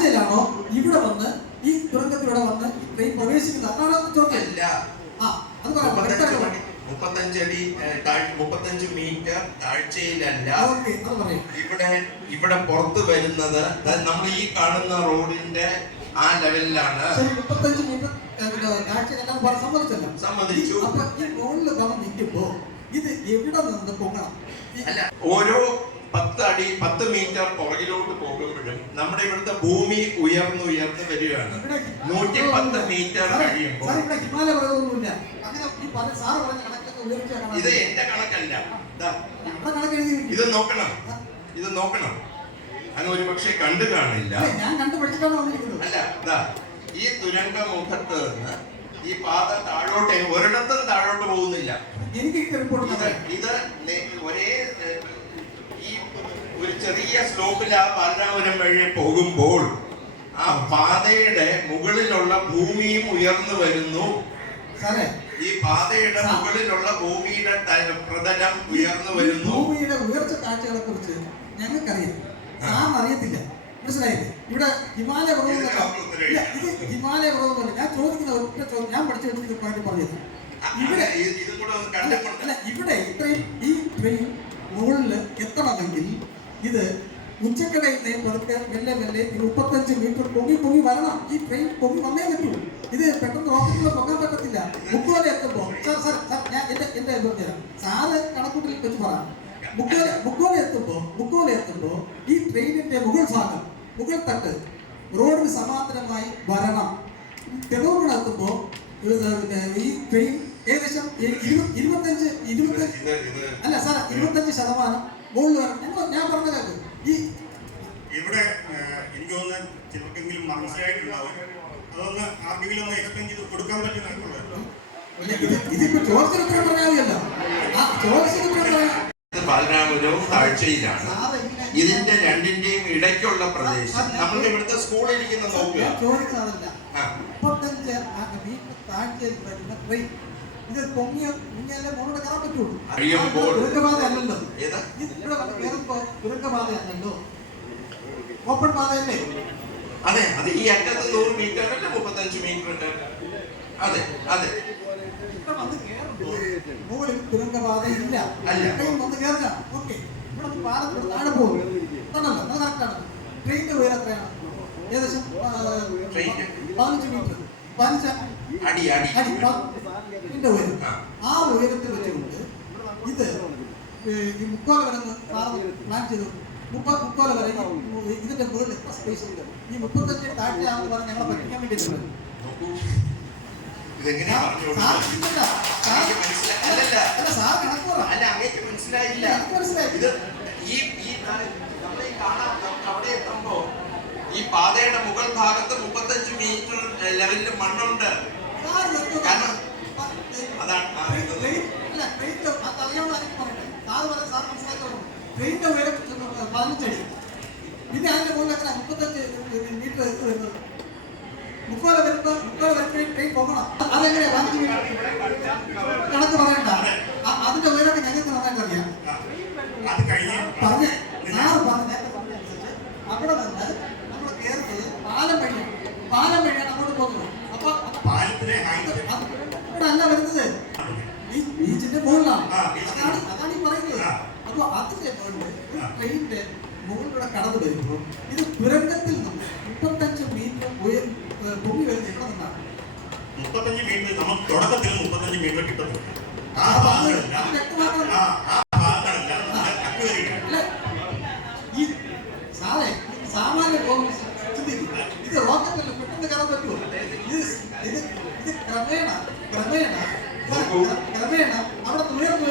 താഴ്ചയിലാണോ ഇവിടെ വന്ന് ഈ തുരങ്കത്തിലൂടെ വന്ന് ട്രെയിൻ പ്രവേശിക്കുന്നത്? അതാണ് ചോദ്യം. അത് പറയാം. 35 മീറ്റർ താഴ്ചയിലല്ല ഇവിടെ പുറത്ത് വരുന്നത്. നമ്മൾ ഈ കാണുന്ന റോഡിന്റെ ആ ലെവലിലാണ്. 35 മീറ്റർ സമ്മതിച്ചു. അപ്പൊ ഈ മുകളിൽ വന്ന് നിൽക്കുമ്പോ ഇത് എവിടെ നിന്ന് പൊങ്ങണം? അല്ല, ഓരോ 10 മീറ്റർ പുറകിലോട്ട് പോകുമ്പോഴും നമ്മുടെ ഇവിടുത്തെ ഭൂമി ഉയർന്നു വരികയാണ്. 110 മീറ്റർ കഴിയുമ്പോൾ ഹിമാലയ പർവ്വതമൊന്നുമില്ല. ഇത് എന്റെ കണക്കല്ല. ഇത് നോക്കണം. അങ്ങ് ഒരു പക്ഷെ കണ്ടു കാണില്ല. അല്ല, ഈ തുരങ്കമുഖത്ത് നിന്ന് ഈ പാത താഴോട്ട് ഒരിടത്തും താഴോട്ട് പോകുന്നില്ല. ഇത് ഒരേ ഈ ഒരു ചെറിയ സ്ലോപ്പിൽ ആ പാലാപുരം വഴി പോകുമ്പോൾ ആ പാതയുടെ മുകളിലുള്ള ഭൂമിയും ഉയർന്നു വരുന്നു. ഈ പാതയുടെ മുകളിലുള്ള ഭൂമിയുടെ പ്രതലം ഉയർന്നു വരുന്നു. ഭൂമിയുടെ ഉയർച്ച കാഴ്ചകളെ കുറിച്ച് ഞങ്ങൾക്കറിയാം, സാറിന് അറിയത്തില്ല. മനസ്സിലായില്ലേ? ഇവിടെ ഹിമാലയ പർവ്വതമല്ല, ഇത് ഹിമാലയ പർവ്വതമല്ല. ഞാൻ ചോദിക്കുന്ന ഒറ്റ ചോദ്യം, ഞാൻ പഠിച്ചെടുത്ത പോയിന്റ് പറഞ്ഞത്, ഇവിടെ ഇത്രയും ഈ ട്രെയിൻ മുകളിൽ എത്തണമെങ്കിൽ ഇത് ഉച്ചക്കടയിൽ പതുക്കെ മെല്ലെ 35 മീറ്റർ പൊങ്ങി വരണം. ഈ ട്രെയിൻ പൊങ്ങി വന്നേ പറ്റൂ. ഇത് പെട്ടെന്ന് റോക്കറ്റിൽ പൊങ്ങാൻ പറ്റത്തില്ല. മുക്കോല എത്തുമ്പോ ഞാൻ എന്റെ സാറ് കണക്കൂട്ടിൽ വെച്ച് പറയാം. മുക്കോല എത്തുമ്പോ ഈ ട്രെയിനിന്റെ മുകൾ തട്ട് റോഡിന് സമാന്തരമായി വരണം. തെരുവുകൾ എത്തുമ്പോ ഈ ട്രെയിൻ ഏകദേശം 25% മുകളിൽ വരണം. ഞാൻ പറഞ്ഞ കേൾക്ക്. ഇവിടെ എനിക്ക് തോന്നുന്നു ചിലർക്കെങ്കിലും മനസ്സിലായിട്ടുണ്ടാവും. അതൊന്ന് ആർക്കെങ്കിലും ഒന്ന് എക്സ്പ്ലെയിൻ ചെയ്ത് കൊടുക്കാൻ പറ്റുന്ന ബാലരാമപുരവും താഴ്ചയിലാണ്. ഇതിന്റെ രണ്ടിന്റെയും ഇടയ്ക്കുള്ള പ്രദേശം നമ്മുടെ ഇവിടുത്തെ സ്കൂളിലിരിക്കുന്ന നോക്കുക. ഇത് പൊങ്ങിയാലേ മോളോട് കയറാൻ പറ്റുള്ളൂ. തുരങ്കപാതയല്ലല്ലോ, ഓപ്പൺ പാതയല്ലേ? അതെ, അത് ഈ അറ്റത്ത് 100 മീറ്റർ അല്ല, 35 മീറ്റർ. അതെ, മുകളിൽ തുരങ്കപാത ഇല്ല. വന്ന് കയറില്ല. ഓക്കെ, ഇവിടെ പാലത്തിന് താഴെ പോകും. കറക്റ്റാണ്. ട്രെയിനിന്റെ ഉയരം എത്രയാണ്? ഏകദേശം 15 മീറ്റർ, 15 അടി ഉയരം. ആ ഉയരത്തിൽ വെച്ചുകൊണ്ട് ഇത് ഈ മുക്കോല വരെ പ്ലാൻ ചെയ്തു. മുക്കോല വരെ ഇതിന്റെ മുകളിൽ എത്ര സ്പേസ് ഉണ്ട്? ഈ 35 താഴ്ചയാണെന്ന് പറഞ്ഞ് ഞങ്ങളെ പഠിക്കാൻ വേണ്ടിയിട്ടുണ്ട്. ഈ പാതയുടെ മുകൾ ഭാഗത്ത് 35 മീറ്റർ ലെവലിൽ മണ്ണുണ്ട്. ട്രെയിനിന്റെ ഉയരം 15 അടി. പിന്നെ അതിന്റെ മുകളിൽ എത്ര 35 മീറ്റർ വരുന്നത്? മുക്കോല ട്രെയിൻ പോകണം. അതെങ്ങനെയാ 15 മീറ്റർ കണക്ക് പറയണ്ട. അതിന്റെ ഉയരമൊക്കെ ഞങ്ങൾക്ക് നന്നായിട്ട് അറിയാം. അവിടെ നിന്ന് നമ്മൾ കയറുന്നത് പാലം വഴിയാണ് അങ്ങോട്ട് പോകുന്നത്. അപ്പൊ ഇവിടെ അല്ല വരുന്നത്, ഈ ബീച്ചിന്റെ മുകളിലാണ്. അതാണ് ഈ പറയുന്നത്. അപ്പൊ അതിന്റെ മുകളിൽ ട്രെയിനിന്റെ മുകളിലൂടെ കടന്നു വരുമ്പോൾ ഇത് തുരങ്കത്തിൽ നിന്ന് 35 മീറ്റർ പൊങ്ങി വരുന്ന ഇവിടെ നിന്നാണ്. 35 മീറ്റർ നമുക്ക് തുടക്കത്തിൽ 35 മീറ്റർ കിട്ടുന്നു. സാമാന്യ ഇത് റോക്കറ്റല്ല, പെട്ടെന്ന് കയറാൻ പറ്റുമോ? ഇത് ക്രമേണ അവിടെ ഉയർന്നു